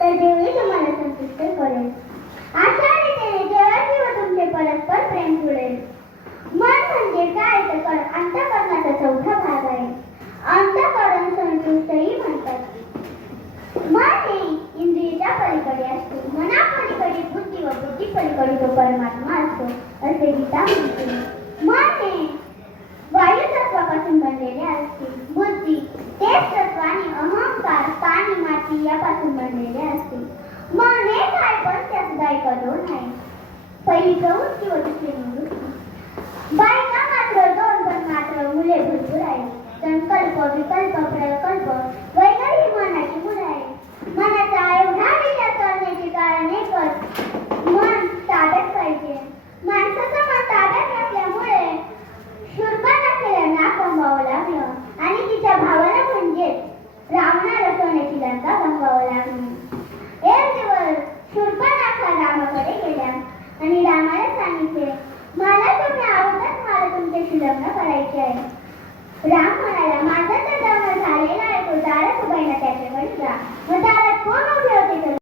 तर देवही तुम्हाला संतुष्ट करेल. अशा रीतीने देवाची व तुमचे परस्पर प्रेम जुळेल. मन म्हणजे काय तर अंतःकरणाचा चौथा भाग आहे. अंतःकरण संतुष्टही म्हणतात. मन हे इंद्रियाच्या पलीकडे असते. मनापलीकडे बुद्धी व बुद्धी पलीकडे तो परमात्मा असतो असे गीता म्हणते. मन हे वायू तत्वापासून बनलेले असते. बुद्धी तेज तत्व आणि अहंकार पाणी माती यापासून बनलेले असते. मन हे काय पण त्यात बायका दोन आहे. पहिली प्रवृत्ती व दुसरी निवृत्ती. बायका मात्र दोन पण मात्र मुले भरपूर आहेत. संकल्प विकल्प प्रकल्प वगैरे ही मनाची मुलं आहे. मनाचा एवढा विचार करण्याचे कारण एकच, मन ताब्यात पाहिजे. माणसाचं मन ताब्यात नसल्यामुळे शूर्पणखेला नाक गमवावं लागलं आणि तिच्या भावाला म्हणजेच रावणाला सोन्याची लंका गमवावं लागली. एक दिवस शूर्पणखा रामाकडे गेल्या आणि रामाला सांगितले, मला तुम्ही आवडतात, मला तुमच्याशी लग्न करायचे आहे.